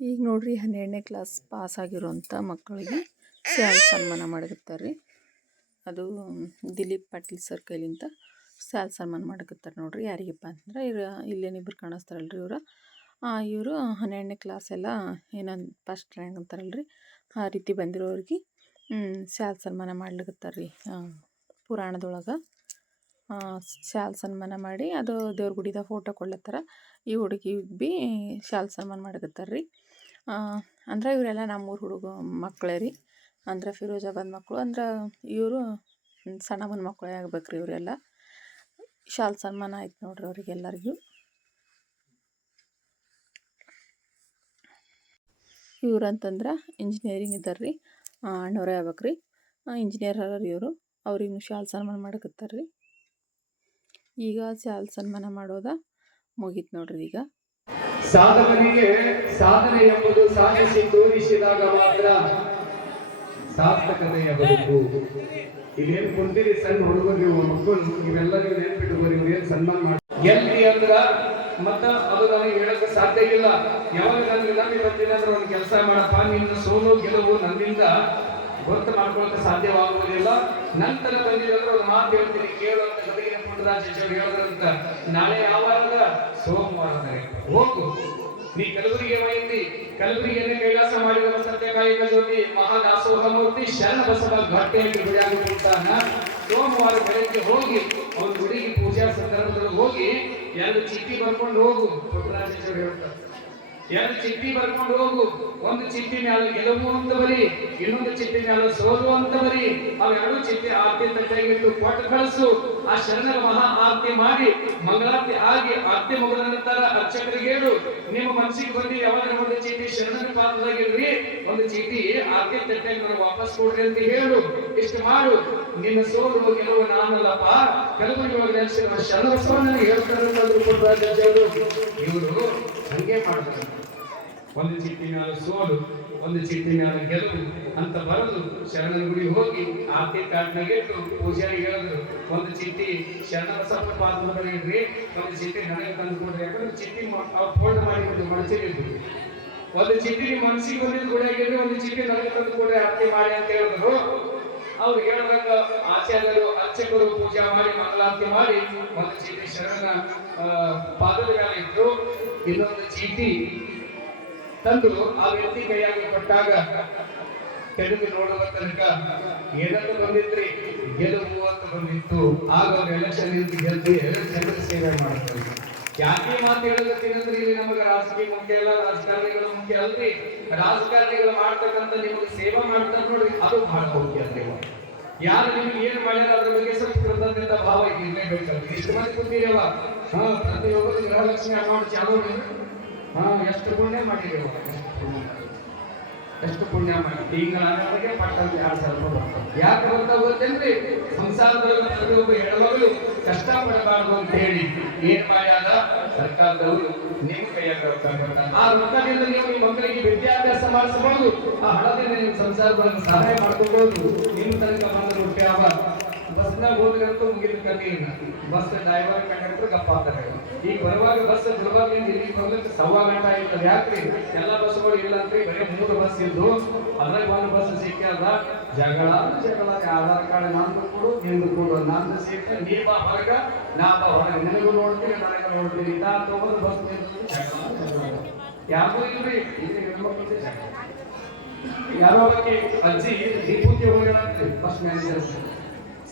ಈಗ ನೋಡಿರಿ ಹನ್ನೆರಡನೇ ಕ್ಲಾಸ್ ಪಾಸ್ ಆಗಿರುವಂಥ ಮಕ್ಕಳಿಗೆ ಸ್ಯಾಲ್ ಸನ್ಮಾನ ಮಾಡಕತ್ತಾರೆ ರೀ ಅದು ದಿಲೀಪ್ ಪಾಟೀಲ್ ಸರ್ ಕೈಲಿಂದ ಸ್ಯಾಲ್ ಸನ್ಮಾನ ಮಾಡಕತ್ತಾರೆ ನೋಡ್ರಿ. ಯಾರಿಗಪ್ಪ ಅಂತಂದ್ರೆ ಇವ್ರು ಇಲ್ಲೇನಿಬ್ರು ಕಾಣಿಸ್ತಾರಲ್ರಿ ಇವರು. ಇವರು ಹನ್ನೆರಡನೇ ಕ್ಲಾಸ್ ಎಲ್ಲ ಏನಂತ ಫಸ್ಟ್ ರ್ಯಾಂಕ್ ಅಂತಾರಲ್ರಿ. ಆ ರೀತಿ ಬಂದಿರೋರಿಗೆ ಸ್ಯಾಲ್ ಸನ್ಮಾನ ಮಾಡ್ಲಿಕತ್ತಾರೆ ರೀ ಪುರಾಣದೊಳಗೆ. ಶಾಲ್ ಸನ್ಮಾನ ಮಾಡಿ ಅದು ದೇವ್ರ ಗುಡಿದಾಗ ಫೋಟೋ ಕೊಡ್ಲತ್ತಾರ. ಈ ಹುಡುಗಿ ಭೀ ಶಾಲ್ ಸನ್ಮಾನ ಮಾಡಕತ್ತಾರೆ ರೀ ಅಂದ್ರೆ ಇವರೆಲ್ಲ ನಮ್ಮೂರು ಹುಡುಗ ಮಕ್ಕಳೇ ರೀ. ಅಂದ್ರೆ ಫಿರೋಜಾಬಾದ್ ಮಕ್ಕಳು ಅಂದ್ರೆ ಇವರು ಸಣ್ಣಮ್ಮನ ಮಕ್ಕಳೇ ಆಗ್ಬೇಕು ರೀ ಇವರೆಲ್ಲ. ಶಾಲ್ ಸನ್ಮಾನ ಆಯ್ತು ನೋಡ್ರಿ ಅವರಿಗೆಲ್ಲರಿಗೂ. ಇವ್ರು ಅಂತಂದ್ರೆ ಇಂಜಿನಿಯರಿಂಗ್ ಇದ್ದಾರೆ ರೀ ಅಣ್ಣವರೇ ಆಗ್ಬೇಕು ರೀ ಇಂಜಿನಿಯರ್ ಅರ ಇವರು. ಅವ್ರಿಗೆ ಶಾಲ್ ಸನ್ಮಾನ ಮಾಡಕತ್ತಾರೆ ರೀ. ಈಗ ಶಾಲ್ ಸನ್ಮಾನ ಮಾಡೋದ ಮುಗೀತು ನೋಡ್ರಿ ಈಗ. ಸಾಧಕನಿಗೆ ಸಾಧನೆ ಎಂಬುದು ಸಾಧಿಸಿ ತೋರಿಸಿದಾಗ ಮಾತ್ರ ಸಾರ್ಥಕತೆಯ ಬದುಕು ಇಲ್ಲೇನ್ ಕೊಡ್ತೀರಿ ಸಣ್ಣ ಹುಡುಗರು ನೀವು ಮಕ್ಕಳು, ಇವೆಲ್ಲರಿಗೂ ನೆನ್ಪಿಟ್ಟು ಇವ್ರೇನ್ ಸನ್ಮಾನ ಮಾಡಿ ಎಲ್ಲಿ ಅಂದ್ರ ಮತ್ತ ಅದು ನನಗೆ ಹೇಳಕ್ ಸಾಧ್ಯ ಇಲ್ಲ. ಯಾವಾಗ ನನ್ಗೆ ನಂಬಿ ಬಂದಿಲ್ಲ ಅಂದ್ರೆ ಒಂದು ಕೆಲಸ ಮಾಡಪ್ಪ, ನಿನ್ನ ಸೋಲು ಗೆಲುವು ನನ್ನಿಂದ ಗೊತ್ತು ಮಾಡ್ಕೊಳಕ್ಕೆ ಸಾಧ್ಯವಾಗುವುದಿಲ್ಲ. ನಂತರ ಬಂದಿದ್ರೆ ಒಂದು ಮಾತು ಹೇಳ್ತೀನಿ ಕೇಳುವಂತ ಪುಟ್ಟರಾಜೇಶ್ವರಿ ಹೇಳಿದ್ರಂತ ನಾಳೆ ಯಾವಾಗ ಸೋಮವಾರ ಹೋಗು. ನೀ ಕಲಬುರಗಿ ಮಾಹಿತಿ ಕಲಬುರಗಿಯನ್ನು ಕೈಲಾಸ ಮಾಡಿದ ಸತ್ಯಕಾಯಿಕ ಜ್ಯೋತಿ, ಮಹಾದಾಸೋಹ ಮೂರ್ತಿ ಶರಣ ಬಸವ ಘಟ್ಟೆಯಲ್ಲಿ ಬಿಡಾಗುತ್ತಾನ ಸೋಮವಾರ ಬೆಳಗ್ಗೆ ಹೋಗಿ, ಅವ್ರ ಗುಡಿಗೆ ಪೂಜಾ ಸಂದರ್ಭದಲ್ಲಿ ಹೋಗಿ, ಎರಡು ಚೀಟಿ ಬರ್ಕೊಂಡು ಹೋಗು ಪುಟ್ಟರಾಜ ಹೇಳ್ತಾರೆ. ಎರಡು ಚಿಟ್ಟಿ ಬರ್ಕೊಂಡು ಹೋಗು. ಒಂದು ಚಿಟ್ಟಿ ಮ್ಯಾಲ ಗೆಲುವು ಅಂತ ಬರಿ, ಇನ್ನೊಂದು ಚಿಟ್ಟಿ ಮ್ಯಾಲ ಸೋಲು ಅಂತ ಬರಿ. ಅವೆರಡು ಚಿಟ್ಟಿ ಆದ್ಯತೆ ಕೈಗಿಟ್ಟು ಕೊಟ್ಟು ಕಳಿಸು. ಆ ಶರಣರ ಮಹಾ ಆರತಿ ಮಾಡಿ ಮಂಗಳಾರತಿ ಆಗಿ ಆರತಿ ಮುಗಿದ ನಂತರ ಅರ್ಚಕರಿಗೆ ಹೇಳು, ನಿಮ್ಮ ಮನಸ್ಸಿಗೆ ಬಂದು ಯಾವಾಗ ಒಂದು ಚೀಟಿ ಶರಣರ ಪಾತ್ರದಾಗಿರ್ರಿ ಒಂದು ಚೀಟಿ ಆರತಿ ತಟ್ಟೆಗೆ ನನಗೆ ವಾಪಸ್ ಕೊಡ್ರಿ ಅಂತ ಹೇಳು. ಇಷ್ಟು ಮಾಡು. ನಿನ್ನ ಸೋಲು ಗೆಲುವು ನಾನಲ್ಲಪ್ಪ. ಕೆಲವು ಇವಾಗ ನೆಲೆಸಿರುವ ಶರಣ ನನಗೆ ಹೇಳ್ತಾರೆ ಇವರು ಹಂಗೆ ಮಾಡ್ತಾರೆ. ಒಂದು ಚಿಟ್ಟಿ ಮ್ಯಾಲ ಸೋಲು, ಒಂದು ಚಿಟ್ಟಿ ಮ್ಯಾಲ ಗೆಲುವು ಅಂತ ಬರೆದು ಶರಣನ ಗುಡಿ ಹೋಗಿ ಆರ್ತಿ ಇಟ್ಟು ಪೂಜಾರಿ ಹೇಳಿದ್ರು, ಒಂದು ಚಿಟ್ಟಿ ಶರಣ ಬಸಪ್ಪ ಪಾತ್ರದಲ್ಲಿ ಇಡ್ರಿ ಒಂದು ಚಿಟ್ಟಿ ನನಗೆ ತಂದು ಕೊಡ್ರಿ. ಯಾಕಂದ್ರೆ ಚಿಟ್ಟಿ ಅವ್ರು ಫೋಲ್ಡ್ ಮಾಡಿ ಒಂದು ಮನಸ್ಸಿಲಿದ್ರು. ಒಂದು ಚಿಟ್ಟಿ ಮನಸ್ಸಿಗೆ ಬಂದಿದ್ದು ಗುಡಿಯಾಗಿರ್ರಿ ಒಂದು ಚಿಟ್ಟಿ ನನಗೆ ತಂದು ಕೂಡ ಆರತಿ ಮಾಡಿ ಅಂತ ಹೇಳಿದ್ರು. ಅವ್ರು ಹೇಳಿದಾಗ ಆಚಾರ್ಯರು, ಅರ್ಚಕರು ಪೂಜೆ ಮಾಡಿ ಮಂಗಲಾರತಿ ಮಾಡಿ ಒಂದು ಚೀಟಿ ಶರಣ ಪಾದದ ಮೇಲೆ ಇಟ್ಟು ಇನ್ನೊಂದು ಚೀಟಿ ತಂದು ಆ ವ್ಯಕ್ತಿ ಕೈಯಾಗಿ ಕೊಟ್ಟಾಗ ತೆಗೆದು ನೋಡುವ ತನಕ ಏನಂತ ಬಂದಿದ್ರಿ ಗೆಲುವು ಅಂತ ಬಂದಿತ್ತು. ಆಗ ಎಲೆಕ್ಷನ್ ಗೆದ್ದು ಎಲೆಕ್ಷನ್ ಸೇವೆ ಮಾಡ್ತಾರೆ ಜಾತಿ ಮಾತು ಹೇಳಕತ್ತೀನಂದ್ರೆ ಇಲ್ಲಿ ನಮಗೆ ರಾಜಕೀಯ ಮುಖ್ಯ ಅಲ್ಲ, ರಾಜಕಾರಣಿಗಳ ಮುಖ್ಯ ಅಲ್ರಿ. ರಾಜಕಾರಣಿಗಳು ಮಾಡ್ತಕ್ಕಂಥ ನಿಮಗೆ ಸೇವಾ ಮಾಡ್ತಾರೆ ನೋಡ್ರಿ, ಅದು ಬಹಳ ಮುಖ್ಯ ಅಲ್ರಿ ಯಾರು ನಿಮ್ಗೆ ಏನು ಮಾಡ್ಯಾರ ಅದ್ರ ಬಗ್ಗೆ ಸ್ವಲ್ಪ ಕೃತಜ್ಞತಾ ಭಾವ ಇರ್ಲೇಬೇಕಲ್ರಿ ಇಷ್ಟು ಮಂದಿ ಕೂತಿರವ ಹಾ, ಪ್ರತಿಯೊಬ್ಬರು ಗೃಹಲಕ್ಷ್ಮಿ ಅಕೌಂಟ್ ಚಾಲೂ ಎಷ್ಟು ಪುಣ್ಯ ಮಾಡಿದ್ರು. ಎಷ್ಟು ಪುಣ್ಯ ಮಾಡಿ ನನಗೆ ಪಟ್ಟಂತ ಎರಡು ಸಾವಿರ ರೂಪಾಯಿ ಬರ್ತದೆ. ಯಾಕೆ ಬರ್ತಾ ಗೊತ್ತೇನ್ರಿ ಸಂಸಾರದಲ್ಲಿ ಪ್ರತಿಯೊಬ್ಬ ಹೆಣ್ಮಗಳು ಕಷ್ಟ ಪಡಬಾರ್ದು ಅಂತ ಹೇಳಿ ಏನ್ ಮಾಡ್ಯಾದ? ಸರ್ಕಾರದವರು ನಿಮ್ಮ ಕೈಯಾಗ ಆ ರೊಕ್ಕದಿಂದ ನೀವು ನಿಮ್ಮ ಮಕ್ಕಳಿಗೆ ವಿದ್ಯಾಭ್ಯಾಸ ಮಾಡಿಸಬಹುದು ಆ ಹಣದಿಂದ ನಿಮ್ಮ ಸಂಸಾರದಲ್ಲಿ ಸಹಾಯ ಮಾಡ್ಕೋಬಹುದು ನಿಮ್ಮ ತನಕ ಬಂದ ಹುಟ್ಟ್ಯಾವ ಬಸ್ನಾಗ ಹೋದ್ರಂತೂ ಮುಗಿದ ಕಥೆ ಬಸ್ ಡ್ರೈವರ್ ಕಂಡಕ್ಟರ್ ಗಪ್ಪ ಆಗ್ತಾರೆ. ಈಗ ಬರುವಾಗ ಬಸ್ ಬರುವಾಗ ಇಲ್ಲಿ ಬರ್ಲಿಕ್ಕೆ ಸವಾ ಗಂಟೆ ಆಯ್ತದ ಯಾಕ್ರಿ? ಎಲ್ಲ ಬಸ್ಗಳು ಇಲ್ಲ ಅಂತ್ರಿ ಬರೀ ಮೂರು ಬಸ್ ಇದ್ದು, ಅದ್ರಾಗ ಒಂದು ಬಸ್ ಸಿಕ್ಕಲ್ಲ ಜಗಳ ಜಗಳ, ಆಧಾರ್ ಕಾರ್ಡ್ ನಂದು ಕೊಡು, ನಿಂದು ಕೊಡು. ನಂದು ಸಿಕ್ಕ ನೀ ಬಾ ಹೊರಗ, ನಾ ಬಾ ಹೊರಗ. ನಿನಗೂ ನೋಡ್ತೀನಿ, ನನಗೆ ನೋಡ್ತೀನಿ. ನಾ ತಗೊಂಡು ಬಸ್ ಯಾಕೂ ಇಲ್ರಿ? ಇಲ್ಲಿ ಹೆಣ್ಮಕ್ಳು ಯಾರೋ ಬಗ್ಗೆ ಅಜ್ಜಿ ದೀಪೂತಿ ಹೋಗ್ಯಾಳಂತ್ರಿ, ಬಸ್ ಮ್ಯಾನೇಜರ್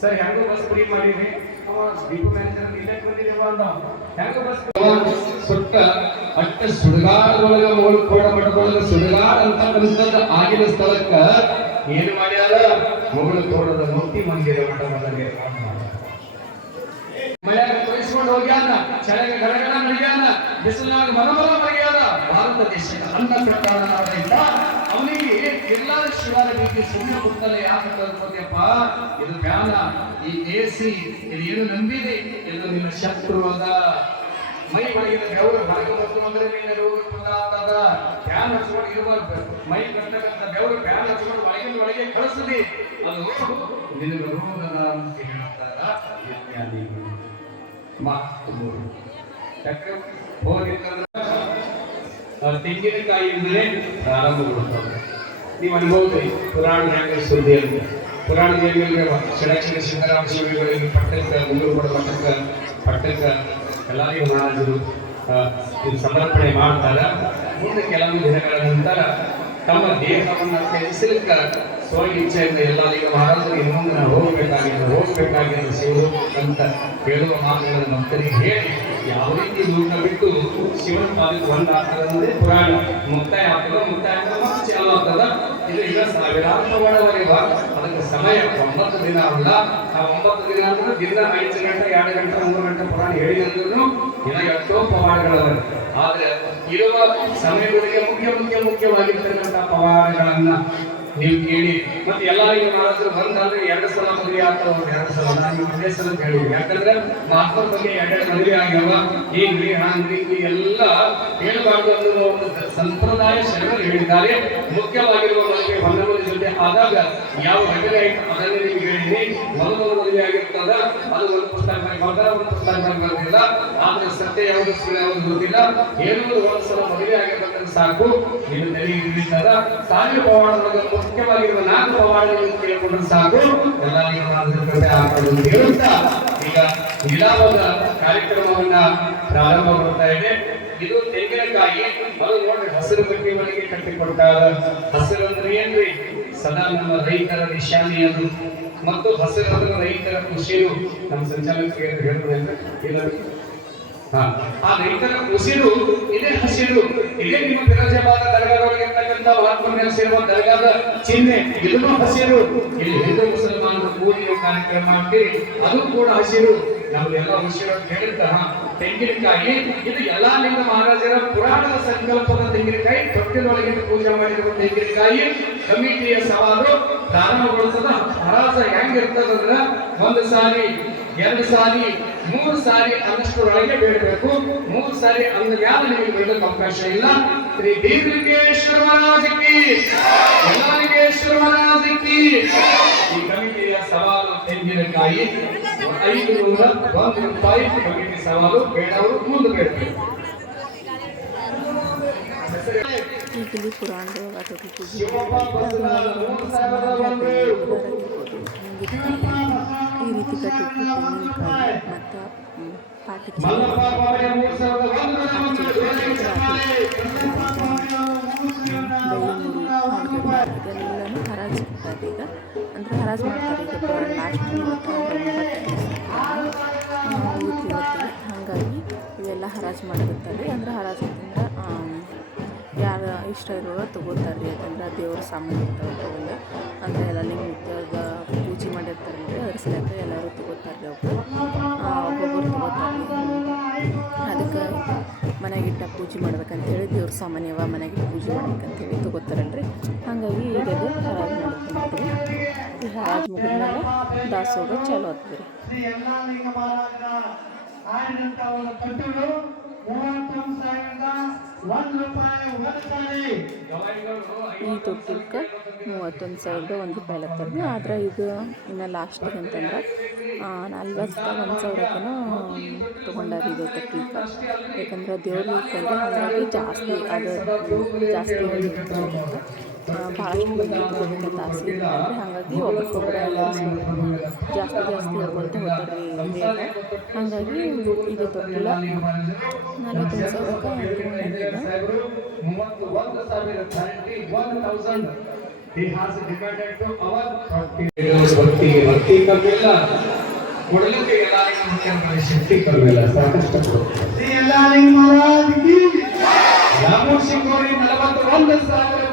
ಸರ್, ಹೆಂಗೋ ಬಸ್ ಫ್ರೀ ಮಾಡಿದ್ರಿ? ಡಿಪೋ ಮ್ಯಾನೇಜರ್ ಇಲ್ಲೇ ಬಂದಿದ್ದೀವ ಅಂದ ಹೆಂಗ ಬಸ್ ಸುಟ್ಟ ಅಟ್ಟ ಸುಡುಗಾಡದೊಳಗ ಮೂಲ ಕೋಡ ಮಠದೊಳಗ ಸುಡುಗಾಡ ಅಂತಕ್ಕಂಥದ್ದು ಆಗಿನ ಸ್ಥಳಕ್ಕ ಏನ್ ಮಾಡ್ಯಾರ? ಮುಗಳು ಕೋಡದ ಮುಕ್ತಿ ಮಂದಿರ ಮಠದಲ್ಲಿ ಮಳೆಯಾಗ ತೊಯಿಸ್ಕೊಂಡು ಹೋಗ್ಯಾನ ಚಳಿಗ ಗಡಗಡ ನಡಿಯಾನ ಬಿಸಿಲಾಗ ಮರಮರ ಮರೆಯಾದ ಭಾರತ ದೇಶದ ಅನ್ನ ಪ್ರಕಾರನಾದ್ರಿಂದ ಅವನಿಗೆ ಎಲ್ಲ ಶಿವಾರ ರೀತಿ ಸುಮ್ಮನೆ ಕೊಡ್ತಲ್ಲ ಯಾಕೆ ಕಲ್ಪದ್ಯಪ್ಪ ಇದು ಬ್ಯಾನ ಈ ಎಸಿ ಇದು ಏನು ನಂಬಿದೆ? ಎಲ್ಲ ನಿನ್ನ ಶತ್ರು ಅದ. ಮೈ ಒಳಗಿನ ಬೆವರು ಹೊರಗೆ ಅಂದ್ರೆ ನಿನ್ನ ರೋಗ ಫ್ಯಾನ್ ಹಚ್ಕೊಂಡು ಇರುವ ಮೈ ಕಟ್ಟಕ್ಕಂತ ಬೆವರು ಫ್ಯಾನ್ ಹಚ್ಕೊಂಡು ಒಳಗಿನ ಒಳಗೆ ಅದು ನಿನಗೆ ರೋಗದ ಅಂತ ಹೇಳ್ತಾರ ವಿಜ್ಞಾನಿಗಳು. ಮಾತು ತೆಂಗಿನಕಾಯಿಯಿಂದಲೇ ಪ್ರಾರಂಭಗೊಳ್ಳುತ್ತದೆ. ನೀವು ಅನುಭವಿಸಿ, ಪುರಾಣ ಸುದ್ದಿಯಲ್ಲಿ ಸುದ್ದಿ ಅಂತ ಪುರಾಣದಲ್ಲಿ ಷಡಕ್ಷರ ಸಿದ್ದರಾಮ ಶಿವಗಳಿಗೆ ಪಟ್ಟಕ್ಕ ಮುಂದೂರು ಪಟ್ಟಕ್ಕ ಪಟ್ಟಕ್ಕ ಎಲ್ಲರಿಗೂ ಮಹಾರಾಜರು ಇದು ಸಮರ್ಪಣೆ ಮಾಡ್ತಾರೆ. ಮುಂದೆ ಕೆಲವು ದಿನಗಳ ನಂತರ ತಮ್ಮ ದೇಹವನ್ನು ತ್ಯಜಿಸಲಿಕ್ಕ ಸ್ವ ಇಚ್ಛೆಯಿಂದ ಎಲ್ಲರಿಗೂ ಮಹಾರಾಜರು ಇನ್ನೊಂದು ಹೋಗಬೇಕಾಗಿಲ್ಲ ಹೋಗ್ಬೇಕಾಗಿಲ್ಲ ಶಿವರು ಅಂತ ಹೇಳುವ ಮಾತುಗಳನ್ನು ಮಕ್ಕಳಿಗೆ ಹೇಳಿ ಯಾವ ರೀತಿ ದುಡ್ಡನ್ನ ಬಿಟ್ಟು ಶಿವನ ಪಾದಕ್ಕೆ ಒಂದು ಆಗ್ತದೆ ಪುರಾಣ. ಮುಕ್ತಾಯ ಆಗ್ತದ ಮುಕ್ತಾಯ ಚಾಲು ಆಗ್ತದ. ಇದು ಈಗ ಸಾವಿರಾರು ಪವಾಡವರೆವ ಅದಕ್ಕೆ ಸಮಯ, ಒಂಬತ್ತು ದಿನ ಅಲ್ಲ. ಆ ಒಂಬತ್ತು ದಿನ ಅಂದ್ರೆ ದಿನ ಐದು ಗಂಟೆ, ಎರಡು ಗಂಟೆ, ಮೂರು ಗಂಟೆ ಪುರಾಣ ಹೇಳಿ ಅಂದ್ರೂ ಇನ್ನ ಎಷ್ಟೋ ಪವಾಡಗಳವ ಆದ್ರೆ ಇರುವ ಸಮಯಗಳಿಗೆ ಮುಖ್ಯ ಮುಖ್ಯ, ಮುಖ್ಯವಾಗಿರ್ತಕ್ಕಂಥ ಪವಾಡಗಳನ್ನ ನೀವು ಕೇಳಿ. ಮತ್ತೆ ಎಲ್ಲರಿಗೂ ಮಾಡಿದ್ರೆ ಒಂದಂದ್ರೆ ಎರಡು ಸಲ ಮದುವೆ ಆಗ್ತಾವ ಎರಡು ಸಲ. ನಾನು ಒಂದೇ ಸಲ ಕೇಳಿ ಯಾಕಂದ್ರೆ ಮಹಾತ್ಮರ ಬಗ್ಗೆ ಎರಡೆರಡು ಮದುವೆ ಆಗ್ಯಾವ ಹಿಂಗ್ರಿ, ಹಾಂಗ್ರಿ, ಈ ಎಲ್ಲ ಹೇಳಬಾರ್ದು ಅನ್ನೋ ಒಂದು ಸಂಪ್ರದಾಯ ಶರಣರು ಹೇಳಿದ್ದಾರೆ. ಮುಖ್ಯವಾಗಿರುವ ಬಗ್ಗೆ ಹೊಂದಮದ ಜೊತೆ ಆದಾಗ ಯಾವ ಘಟನೆ ಅದನ್ನೇ ನಿಮಗೆ ಹೇಳಿದ್ರಿ ಮೊದಲು ಮದುವೆ ಆಗಿರ್ತದ. ಅದು ಒಂದು ಪುಸ್ತಕ ಬರ್ತಾರ ಒಂದು ಪುಸ್ತಕ ಬರೋದಿಲ್ಲ ಆದ್ರೆ ಸತ್ಯ ಯಾವುದು ಸುಳ್ಳು ಯಾವುದು ಗೊತ್ತಿಲ್ಲ. ಹೇಳುವುದು ಒಂದು ಸಲ ಮದುವೆ ಆಗಿರ್ತಕ್ಕಂಥ ಸಾಕು. ಇದು ತಲೆಗೆ ತಿಳಿತದ ಸಾಲಿ ಪವಾಡದೊಳಗೆ ಮುಖ್ಯವಾಗಿರುವ ನಾಲ್ಕು ಪವಾಡಗಳನ್ನು ಕೇಳಿಕೊಂಡ್ರೆ ಸಾಕು. ಕೃಪೆ ಆಗ್ತದೆ ಹೇಳುತ್ತಾ. ಈಗ ಇಲಾವದ ಕಾರ್ಯಕ್ರಮವನ್ನ ಮಾಡ್ತಾ ಇದೆ. ಇದು ತೆಂಗಿನಕಾಯಿ. ಅದು ನೋಡಿ ಹಸಿರು ಬಟ್ಟೆ ಮನೆಗೆ ಕಟ್ಟಿಕೊಡ್ತಾರ ಹಸಿರು ಅಂದ್ರೆ ಏನ್ರಿ? ಸದಾ ನಮ್ಮ ರೈತರ ನಿಶಾನೆ ಅದು. ಮತ್ತು ಹಸಿರು ಅಂದ್ರೆ ರೈತರ ಕೃಷಿಯು ನಮ್ಮ ಸಂಚಾಲಕರಿಗೆ ಹೇಳ್ಬೋದು ಇಲ್ಲ. ಆ ರೈತರ ಉಸಿರು ಇದೇ ಹಸಿರು, ಇದೇ ನಿಮ್ಮ ಬಿರಾಜಮಾನ ದರ್ಗಾದೊಳಗೆ ಇರ್ತಕ್ಕಂಥ ಮಹಾತ್ಮ ಸೇರುವ ದರ್ಗಾದ ಚಿಹ್ನೆ, ಇದನ್ನು ಹಸಿರು. ಇಲ್ಲಿ ಹಿಂದೂ ಮುಸಲ್ಮಾನರ ಪೂಜೆಯ ಕಾರ್ಯಕ್ರಮ ಮಾಡ್ತೀರಿ, ಅದು ಕೂಡ ಹಸಿರು. ನಮ್ದೆಲ್ಲ ವಿಷಯ ಹೇಳಿರ್ತಾರ. ತೆಂಗಿನಕಾಯಿ, ಇದು ಎಲ್ಲಾ ಲಿಂಗ ಮಹಾರಾಜರ ಪುರಾಣದ ಸಂಕಲ್ಪದ ತೆಂಗಿನಕಾಯಿ, ತೊಟ್ಟಿನೊಳಗೆ ಪೂಜೆ ಮಾಡಿರುವ ತೆಂಗಿನಕಾಯಿ. ಕಮಿಟಿಯ ಸವಾಲು ಪ್ರಾರಂಭಗೊಳಿಸದ ಮಹಾರಾಜ ಹೆಂಗಿರ್ತದಂದ್ರ ಒಂದು ಸಾರಿ, ಎರಡು ಸಾರಿ, ಮೂರು ಸಾರಿ ಅನ್ನಷ್ಟರೊಳಗೆ ಬೇಡಬೇಕು. ಮೂರು ಸಾರಿ ಅಂದ ಮ್ಯಾಲ ನಿಮಗೆ ಬೇಡಕ್ಕೆ ಅವಕಾಶ ಇಲ್ಲ. ಶ್ರೀ ದೀರ್ಘೇಶ್ವರ ಮಹಾರಾಜಕ್ಕೆ ಎಲ್ಲರಿಗೇಶ್ವರ ಮಹಾರಾಜಕ್ಕೆ ಈ ಕಮಿಟಿಯ ಸವಾಲು ತೆಂಗಿನಕಾಯಿ ಐದು ನೂರ ಒಂದು ರೂಪಾಯಿ ಕಮಿಟಿ ಸವಾಲು ಬೇಡವರು ಮುಂದೆ ಬೇಡಬೇಕು ಈಗ ಇಲ್ಲಿ ಪುರಾಣದೊಳಗೆ ಅದಕ್ಕೆ ಪೂಜೆ ಶಿವಪ್ಪ ಬಸವರಾಜ ಮೂರು ಸಾವಿರದ ಒಂದು. ಈ ರೀತಿ ಕಟ್ಟಿಟ್ಟು ತೆಂಗಿನಕಾಯಿ ಮತ್ತು ಪಾಟಿ ಹರಾಜು ಮಾಡ್ತಾರೆ ಈಗ ಪುರಾಣ ಲಾಸ್ಟ್ ಇವತ್ತು ಇವತ್ತಿಗೆ ಹಾಗಾಗಿ ಇವೆಲ್ಲ ಹರಾಜು ಮಾಡಿರ್ತಾರೆ ಅಂದ್ರೆ ಹರಾಜು ಅಂತಂದ್ರೆ ಯಾರು ಇಷ್ಟ ಇರೋರು ತಗೋತಾರೆ. ರೀ ಯಾಕಂದ್ರೆ ದೇವ್ರ ಸಾಮಾನು ಅಂತ ತಗೊಂಡು. ಅಂದರೆ ಎಲ್ಲ ಲಿಂಗ ನಿತ್ಯದ ಪೂಜೆ ಮಾಡಿರ್ತಾರೆ ರೀ ಅದ್ರ ಸಲಕ ಎಲ್ಲರೂ ತಗೋತಾರೆ ರೀ ಅವ್ರು ಒಬ್ಬೊಬ್ಬರು ತಗೋತಾರೆ. ಅದಕ್ಕೆ ಮನೆಗಿಟ್ಟ ಪೂಜೆ ಮಾಡ್ಬೇಕಂತೇಳಿ ದೇವ್ರ ಸಾಮಾನ್ಯವ ಮನೆಗಿಟ್ಟು ಪೂಜೆ ಮಾಡ್ಬೇಕಂತೇಳಿ ತಗೋತಾರಲ್ರಿ ಹಾಗಾಗಿ ಈಗೆಲ್ಲ ಹರಾಜು ಮಾಡ್ಕೊಂಡು ಈ ಹರಾಜು ಮುಗಿದ್ಮೇಲೆ ದಾಸೋಗ ಚಲೋ ಆಗ್ತದೆ ಈ ತೊಟ್ಟಿಲ್ಕ ಮೂವತ್ತೊಂದು ಸಾವಿರದ ಒಂದು ರೂಪಾಯಿ ಆಗ್ತದೆ ಆದ್ರೆ ಇದು ಇನ್ನು ಲಾಸ್ಟಿಗೆ ಅಂತಂದ್ರೆ ನಲ್ವತ್ತು ಒಂದು ಸಾವಿರಕ್ಕೂ ತೊಗೊಂಡಾರ ಇದು ತೊಟ್ಟಿಲ್ಕ. ಯಾಕಂದ್ರೆ ದೇವ್ರಿಗೆ ಹಾಗಾಗಿ ಜಾಸ್ತಿ ಅದು ಜಾಸ್ತಿ ಭಾಳಷ್ಟು ಮಂದಿ ಆಸೆ ಹಾಗಾಗಿ ಎಲ್ಲರೂ ಜಾಸ್ತಿ ಜಾಸ್ತಿ ಹೇಳ್ಕೊತ ಹೋಗ್ತಾರೆ ಹಾಗಾಗಿ ಇದು ತೊಟ್ಟಿಲ್ಲ ನಲ್ವತ್ತೊಂದು ಸಾವಿರಕ್ಕೆ ಕೊಡಲಿಕ್ಕೆ ಶಕ್ತಿ ಸಾಕಷ್ಟು ನಲವತ್ತೊಂದು ಸಾವಿರ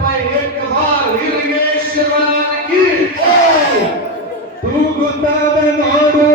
Kumar Irrigation Run Key. Two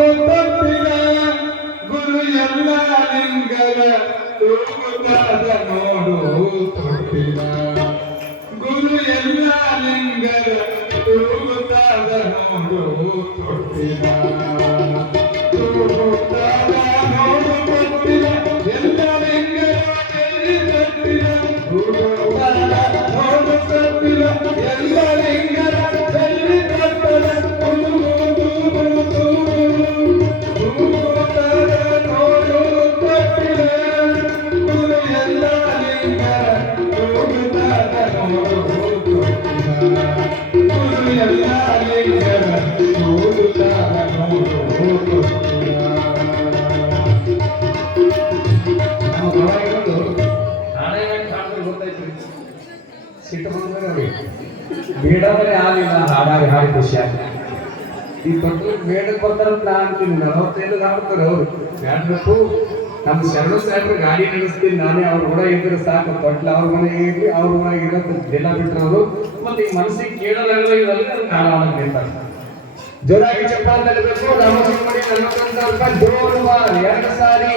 ಬೇಡವರೇ ಆಗಿಲ್ಲ ಹಾಡಾಗಿ ಹಾಡಿ ಖುಷಿ ಆಗ್ತದೆ ಈ ತೊಟ್ಟು ಬೇಡಕ್ಕೆ ಬರ್ತಾರ ಅಂತೀನಿ. ನಲವತ್ತೈದು ಹಾಡ್ತಾರೆ ಅವರು. ಬ್ಯಾಡ್ಬೇಕು ನಮ್ಮ ಶರಣ ಸಾಹೇಬ್ರು ಗಾಡಿ ನಡೆಸ್ತೀನಿ. ನಾನೇ ಅವ್ರ ಕೂಡ ಇದ್ರೆ ಸಾಕು. ತೊಟ್ಲ ಅವ್ರ ಮನೆ ಇರಲಿ, ಅವ್ರ ಮನೆಗೆ ಇರೋದು ದಿನ ಅವರು. ಮತ್ತೆ ಈ ಮನಸ್ಸಿಗೆ ಕೇಳೋದಾಗಲ್ಲ, ಇವೆಲ್ಲ ಕಾಣೋದಾಗ ನಿಂತಾರೆ ಜೋರಾಗಿ ಚಪ್ಪಾಳೆ ತರಬೇಕು ರಾಮಚಂದ್ರಮಣಿ ನಲವತ್ತೊಂದು ಜೋರು ಎರಡು ಸಾರಿ.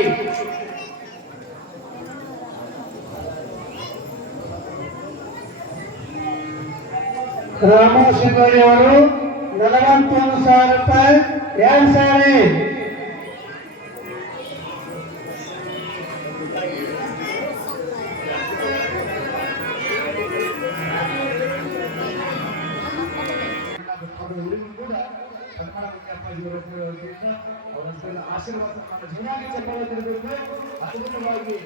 ರಾಮು ಸಿಂಗೋಡಿ ಅವರು ನಲವತ್ತೊಂದು ಸಾವಿರ ರೂಪಾಯಿ ಎರಡು ಸಾರಿ ಆಶೀರ್ವಾದ ನಮ್ಮ ಜೀವನಾಗಿ ಚಪ್ಪಾಳೆ ತರಬೇಕು ಅದ್ಭುತವಾಗಿ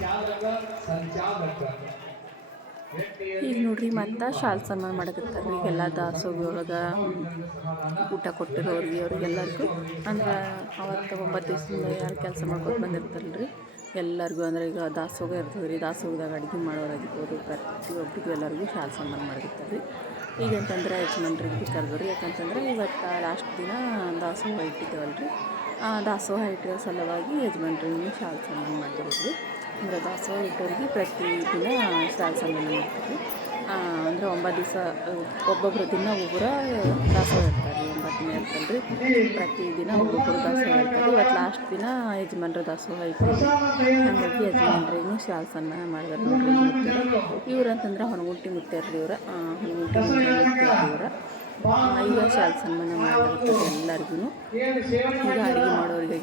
ಚಾಲಕ ಸಂಚಾಲಕ ಈಗ ನೋಡ್ರಿ ಮತ್ತೆ ಶಾಲ್ ಸನ್ಮಾನ ಎಲ್ಲ ದಾಸೋಗಿ ಒಳಗೆ ಊಟ ಕೊಟ್ಟಿರೋರಿಗೆ ಅವ್ರಿಗೆಲ್ಲರಿಗೂ. ಅಂದ್ರೆ ಅವತ್ತು ಒಂಬತ್ತು ದಿವಸದಿಂದ ಯಾರು ಕೆಲಸ ಮಾಡ್ಕೊಂಡು ಬಂದಿರ್ತಾರಲ್ಲ ಎಲ್ಲರಿಗೂ ಅಂದ್ರೆ ಈಗ ದಾಸೋಗ ಇರ್ತದೆ ರೀ ದಾಸೋಗದಾಗ ಅಡುಗೆ ಮಾಡೋರಾಗಿರ್ಬೋದು ಪ್ರತಿಯೊಬ್ಬರಿಗೂ ಎಲ್ಲರಿಗೂ ಶಾಲ್ ಸನ್ಮಾನ ಮಾಡಕತ್ತಾರೆ ರೀ ಈಗಂತಂದ್ರೆ ಯಜಮಾನ್ರಿಗೆ ಕರೆದ್ರು ಯಾಕಂತಂದ್ರೆ ಇವತ್ತು ಲಾಸ್ಟ್ ದಿನ ದಾಸೋಹ ಇಟ್ಟಿದ್ದೇವಲ್ಲ ರೀ ದಾಸೋಹ ಇಟ್ಟಿರೋ ಸಲುವಾಗಿ ಯಜಮಾನ್ರಿಗೆ ಶಾಲ್ ಸನ್ಮಾನ ಮಾಡಿರೋದು ಅಂದರೆ ದಾಸವಾಳ ದಿನ ಶಾಲ್ ಸನ್ಮಾನ ಮಾಡ್ತೀವಿ. ಅಂದರೆ ಒಂಬತ್ತು ದಿವಸ ಒಬ್ಬೊಬ್ಬರು ದಿನ ಒಬ್ಬರ ದಾಸವಾಳ ಇರ್ತಾರೆ ರೀ ಒಂಬತ್ತು ದಿನ ಇರ್ತಾರೆ ರೀ ಪ್ರತಿ ದಿನ ಒಬ್ಬೊಬ್ಬರು ದಾಸೋಹ ಇರ್ತಾರೆ ಇವತ್ತು ಲಾಸ್ಟ್ ದಿನ ಯಜಮಾನ್ರ ದಾಸೋಹ ಇತ್ತು ಹಾಗಾಗಿ ಯಜಮಾನ್ರಿಗೂ ಸಾಲ ಸನ್ಮಾನ ಮಾಡಿದಾರೆ ನೋಡ್ರಿ ಇವ್ರು ಅಂತಂದ್ರೆ ಹೊನಗುಂಟಿ ಮುತ್ಯಾರ್ರಿ ಇವ್ರ ಹೊನಗುಂಟಿ ಇವ್ರ ಈಗ ಶಾಲ್ ಸನ್ಮಾನ ಮಾಡಿರ್ತಾರೆ ಎಲ್ಲರಿಗೂ ಈಗ ಅಡುಗೆ ಮಾಡೋರಿಗೆ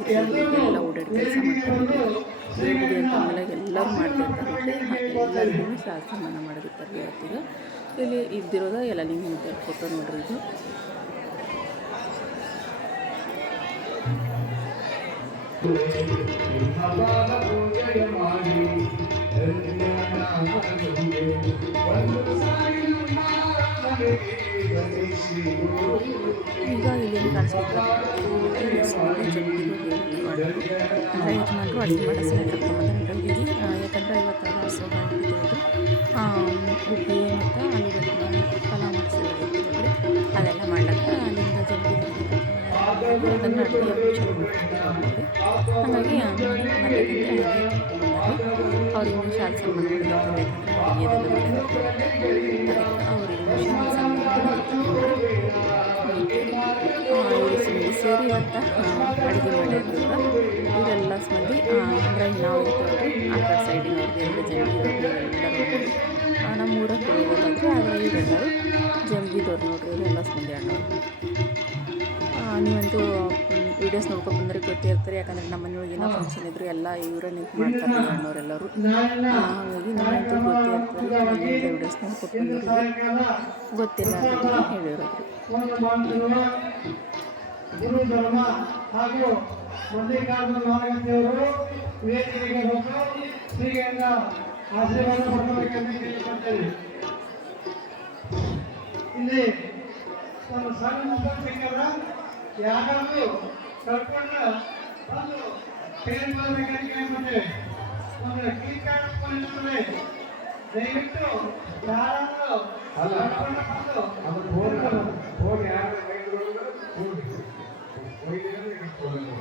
ಎಲ್ಲ ಓಡಾಡಿ ಕೆಲಸ ಮಾಡ್ತಾರೆ ಬೇಡಿದೆ ಆಮೇಲೆ ಎಲ್ಲರೂ ಮಾಡ್ತಿರ್ತಾರೆ. ಎಲ್ಲರಿಗೂ ಸಹ ಸನ್ಮಾನ ಮಾಡಿರ್ತಾರೆ ಇವತ್ತಿಗೆ ಇಲ್ಲಿ ಇದ್ದಿರೋದ ಎಲ್ಲ ಲಿಂಗ ಮುತ್ಯಾರ ಫೋಟೋ ನೋಡ್ರಿ ಇದು. ಮಾಡಿ. ಈಗ ಇಲ್ಲಿ ಕಾಣಿಸ್ಕೊತಾರೆ ಅಂದರೆ ಯಜಮಾನರು ಅಡುಗೆ ಮಾಡೋ ಸಲ ಕರ್ಕೊಂಬಂದ್ರೆ ಇಲ್ಲಿ ಯಾಕಂದರೆ ಇವತ್ತು ಇಟ್ಟಿದ್ದೇವೆ ಹುಗ್ಗಿ ಮತ್ತು ಆಲೂಗಡ್ಡೆ ಪಲಾವ್ ಮಾಡಿಸಿದ್ರೆ ಅದೆಲ್ಲ ಮಾಡ್ಲಿಕ್ಕೆ ಅಲ್ಲಿಂದ ಜಲ್ದಿ ಅದನ್ನು ಅಡುಗೆ ಹಾಗಾಗಿ ಅವ್ರಿಗೆ ಶಾಲ್ ಸಂಬಂಧ ಮಾಡಿದ್ರೆ ಅವರಿಗೆ ಸೇರಿ ಅಂತ ಅಡುಗೆ ಮಾಡಿ ನಾವು ಇರ್ತೀವಲ್ರಿ ಆ ಕಡೆ ಸೈಡಿನವ್ರಿಗೆ ಎಲ್ಲ ಜಲ್ದಿ ನಮ್ಮ ಊರಾಗ ತಿಳಿಯೋದಾದ್ರೆ ಆದರೆ ಜಲ್ದಿ ಜಂಬಿದವ್ರು ನೋಡ್ರಿ ಎಲ್ಲ ಮಂದಿ ಅಣ್ಣ ನೀವಂತೂ ವೀಡಿಯೋಸ್ ನೋಡ್ಕೊಂಡು ಬಂದರೆ ಗೊತ್ತಿರ್ತಾರೆ. ಯಾಕಂದರೆ ನಮ್ಮ ಮನೆಯೊಳಗೆ ಏನೋ ಫಂಕ್ಷನ್ ಇದ್ರು ಎಲ್ಲ ಇವರೇ ನಿಂತು ಮಾಡ್ತಾರೆ, ಅಣ್ಣವರೆಲ್ಲರೂ. ಹಾಗಾಗಿ ನಮಗಂತೂ ಗೊತ್ತಿರ್ತಾರೆ. ವೀಡಿಯೋಸ್ ನೋಡ್ಕೊಂಡು ಬಂದವರಿಗೆ ಗೊತ್ತಿಲ್ಲ ಅಂತ ಹೇಳಿರೋದು. ಒಂದು ಮಾಡಿರುವ ಗುರು ಧರ್ಮ ಹಾಗೂ ಮಲ್ಲಿಕಾರ್ಜುನ ನಾಗತಿಯವರು ವೇದಿಕೆಗೆ ಬಂದು ಶ್ರೀಗಂಧ ಆಶೀರ್ವಾದ ಪಡಬೇಕೆಂದು ಕೇಳಿಕೊಳ್ತೇವೆ ಇಲ್ಲಿ ಒಂದು ಸಣ್ಣ ಮಕ್ಕಳು ಸಿಕ್ಕದ ಯಾರಾದರೂ ಕರ್ಕೊಂಡು ಬಂದು ತೆಗೆದುಕೊಳ್ಬೇಕಂತ ಕೇಳ್ಕೊಳ್ತೇವೆ ಒಂದು ಕೀ ಕಾರ್ಡ್ ಕೊಂಡಿರ್ತದೆ ದಯವಿಟ್ಟು ಯಾರಾದರೂ ಅಲ್ಲ. ಕರ್ಕೊಂಡು ಬಂದು ಅದು ಫೋನ್ ಫೋನ್ ಯಾರ ಕೈಗೊಳ್ಳುವುದು ಫೋನ್ ಒಯ್ದಿರೋದು ಇಟ್ಕೊಳ್ಳೋದು.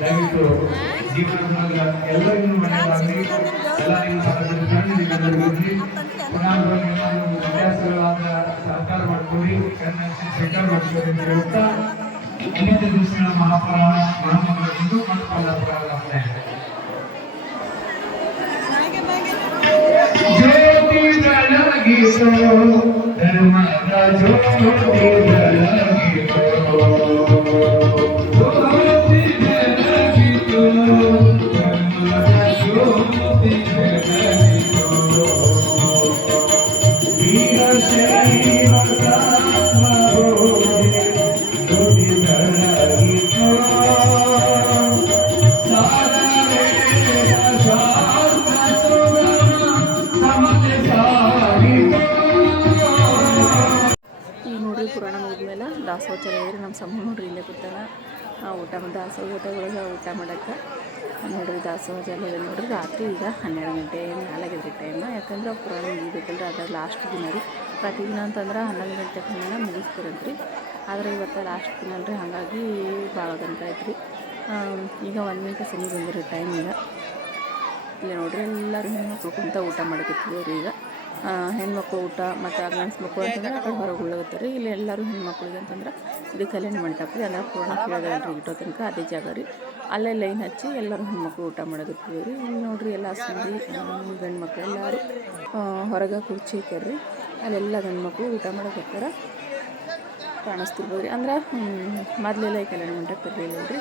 ದಯವಿಟ್ಟು ಜೀವನದ ಎಲ್ಲರಿಗೂ ಮನೆಯಾಗಲಿ ಎಲ್ಲರಿಗೂ ಸಣ್ಣದಿರಲಿ ವ್ಯತ್ಯಾಸಗಳಾದ ಸಹಕಾರ ಮಾಡ್ಕೊಳ್ಳಿ. ಸ್ವೀಕಾರ ಮಾಡ್ಕೊಳ್ಳಿ ಅಂತ ಹೇಳ್ತಾ ಒಂಬತ್ತು ದಿವಸಗಳ ಮಹಾಪುರಾಣ ಮಹಾಮಂಗಳ ಹಿಂದೂ ಮಹಾಪುರಾಣ ಪ್ರಾರಂಭ ಜ್ಯೋತಿ ಬೆಳಗಿಸೋ Karma Rajo Kudya ಊಟ ದಾಸೋಹ ಊಟ ಮಾಡೋಕ್ಕೆ ನೋಡಿರಿ ದಾಸೋಹ ಜಾಗದಲ್ಲಿ ನೋಡಿರಿ. ರಾತ್ರಿ ಈಗ ಹನ್ನೆರಡು ಗಂಟೆ ಮ್ಯಾಲಾಗಿದ್ರಿ ಟೈಮ್ ಯಾಕಂದ್ರೆ ಪುರಾಣ ಮುಗಿಬೇಕಂದ್ರೆ ಅದ ಲಾಸ್ಟ್ ದಿನ ರೀ. ಪ್ರತಿದಿನ ಅಂತಂದ್ರೆ ಹನ್ನೊಂದು ಗಂಟೆ ತನಕ ರೀ ಆದರೆ ಇವತ್ತು ಲಾಸ್ಟ್ ದಿನ ರೀ ಹಾಗಾಗಿ ಭಾಳ ಗಂಟೆ ಆಯ್ತು ರೀ ಈಗ ಒಂದು ಗಂಟೆ ಸಮಯ ಬಂದಿರೋ ಟೈಮ್ ಈಗ. ಇಲ್ಲ ನೋಡ್ರಿ ಎಲ್ಲರೂ ಹೆಣ್ಮಕ್ಳು ಕುಂತ ಊಟ ಮಾಡಕತ್ತಿದ್ದೇವ್ರಿ ಈಗ. ಹೆಣ್ಮಕ್ಳು ಊಟ ಮತ್ತು ಗಂಡ್ಸು ಮಕ್ಕಳು ಅಂತಂದ್ರೆ ಆ ಕಡೆ ಹೊರಗೆ ರೀ. ಇಲ್ಲಿ ಎಲ್ಲರೂ ಹೆಣ್ಮಕ್ಳಿಗೆ ಅಂತಂದ್ರೆ ಇದು ಕಲ್ಯಾಣ ಮಂಟಪ ರೀ. ಅಂದ್ರೆ ಪೂರ್ಣ ಕೇಳಿದ್ರೆ ಇಟ್ಟೋ ತನಕ, ಅದೇ ಜಾಗ ರೀ. ಅಲ್ಲೇ ಲೈನ್ ಹಚ್ಚಿ ಎಲ್ಲರೂ ಹೆಣ್ಮಕ್ಳು ಊಟ ಮಾಡೋದಿರ್ತೀವಿ ರೀ. ಇಲ್ಲಿ ನೋಡ್ರಿ ಎಲ್ಲ ಸಂದಿ ಗಂಡು ಮಕ್ಳು ಎಲ್ಲರೂ ಹೊರಗೆ ಕುರ್ಚಿ ರೀ ಅಲ್ಲೆಲ್ಲ ಗಂಡು ಮಕ್ಕಳು ಊಟ ಮಾಡಕತ್ತಾರ ಕಾಣಿಸ್ತಿರ್ಬೋದು ರೀ ಅಂದ್ರೆ ಮೊದಲೆಲ್ಲ ಈ ಕಲ್ಯಾಣ ಮಂಟಪ ಇರಲಿಲ್ಲ ರೀ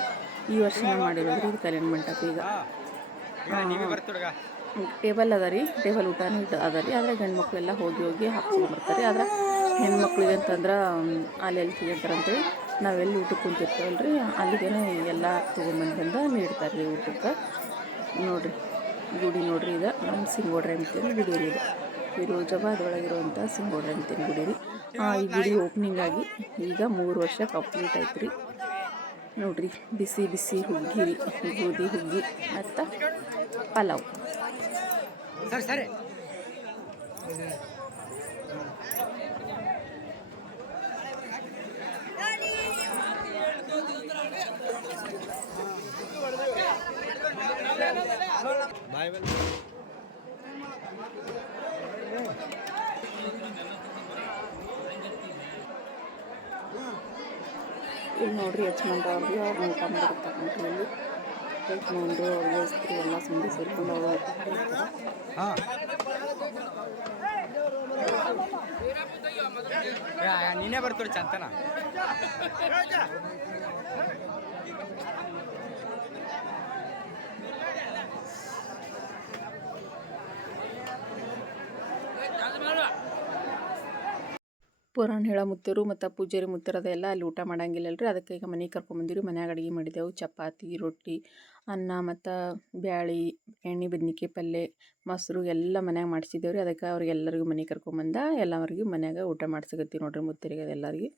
ಈ ವರ್ಷ ಮಾಡಿರೋದ್ರಿ ಇದು ಕಲ್ಯಾಣ ಮಂಟಪ ಈಗ. ಟೇಬಲ್ ಅದ ರೀ, ಟೇಬಲ್ ಊಟನೂ ಇಟ್ಟು ಅದ ರೀ. ಆದರೆ ಗಂಡು ಮಕ್ಕಳೆಲ್ಲ ಹೋಗಿ ಹೋಗಿ ಹಾಕ್ಸ್ಕೊಂಡು ಬರ್ತಾರೆ. ಆದ್ರೆ ಹೆಣ್ಮಕ್ಳಿಗೆ ಅಂತಂದ್ರೆ ಅಲ್ಲಿ ಎಲ್ಲಿ ಸಿಗಂತಾರಂತೇಳಿ ನಾವೆಲ್ಲಿ ಊಟಕ್ಕೆ ಕುಂತಿರ್ತೀವಲ್ಲ ರೀ ಅಲ್ಲಿಗೇನೆ ಎಲ್ಲ ತೊಗೊಂಬಂದು ಬಂದು ನೀಡ್ತಾರೆ ರೀ ಊಟಕ್ಕೆ. ನೋಡಿರಿ, ಗುಡಿ ನೋಡಿರಿ ಇದು. ನಮ್ಮ ಸಿಂಗೋಡ್ರೆ ಅಂತೇಳಿ ಗುಡಿ ರೀ ಇದು. ಫಿರೋಜಾಬಾದ್ ಒಳಗಿರುವಂಥ ಸಿಂಗೋಡ್ರೆ ಅಂತೇಳಿ ಗುಡಿ ರೀ. ಈ ಗುಡಿ ಓಪ್ನಿಂಗ್ ಆಗಿ ಈಗ ಮೂರು ವರ್ಷ ಕಂಪ್ಲೀಟ್ ಆಯ್ತು ರೀ. ನೋಡಿರಿ, ಬಿಸಿ ಬಿಸಿ ಹುಗ್ಗಿ ಗೋಧಿ ಹುಗ್ಗಿ ಮತ್ತು ಪಲಾವ್. ಸರಿ ಸರಿ ಬಾಯ್ ಬಂದು ಇಲ್ಲಿ ನೋಡ್ರಿ ಯಜಮಾನ್ರು ಅವ್ರಿಗೆ ಅವ್ರನ್ನ ಊಟ ಮಾಡಿರ್ತಾರೆ ಯಜಮಾನ್ರು ಅವ್ರಿಗೆ ಎಲ್ಲ ಸುಮ್ಮನೆ ನೀನೇ ಬರ್ತೀರಿ ಚಂತನ ಪುರಾಣ ಹೇಳೋ ಮುತ್ತರು ಮತ್ತು ಪೂಜಾರಿ ಮುತ್ತರದ ಅದೆಲ್ಲ ಅಲ್ಲಿ ಊಟ ಮಾಡಂಗಿಲ್ಲಲ್ರಿ ಅದಕ್ಕೆ ಈಗ ಮನೆಗೆ ಕರ್ಕೊಂಬಂದಿರಿ ಮನ್ಯಾಗ ಅಡುಗೆ ಮಾಡಿದೆವು. ಚಪಾತಿ, ರೊಟ್ಟಿ, ಅನ್ನ ಮತ್ತು ಬ್ಯಾಳಿ, ಎಣ್ಣೆ, ಬದ್ನಿಕಾಯಿ ಪಲ್ಯ ಮೊಸರು ಎಲ್ಲ ಮನ್ಯಾಗ ಮಾಡಿಸಿದ್ದೇವೆ ರೀ ಅದಕ್ಕೆ ಅವ್ರಿಗೆಲ್ಲರಿಗೂ ಮನೆಗೆ ಕರ್ಕೊಂಬಂದ ಎಲ್ಲರಿಗೂ ಮನ್ಯಾಗ ಊಟ ಮಾಡ್ಸಕತ್ತೀವಿ ನೋಡಿರಿ ಮುತ್ತರಿಗೆ ಅದೆಲ್ಲರಿಗೆ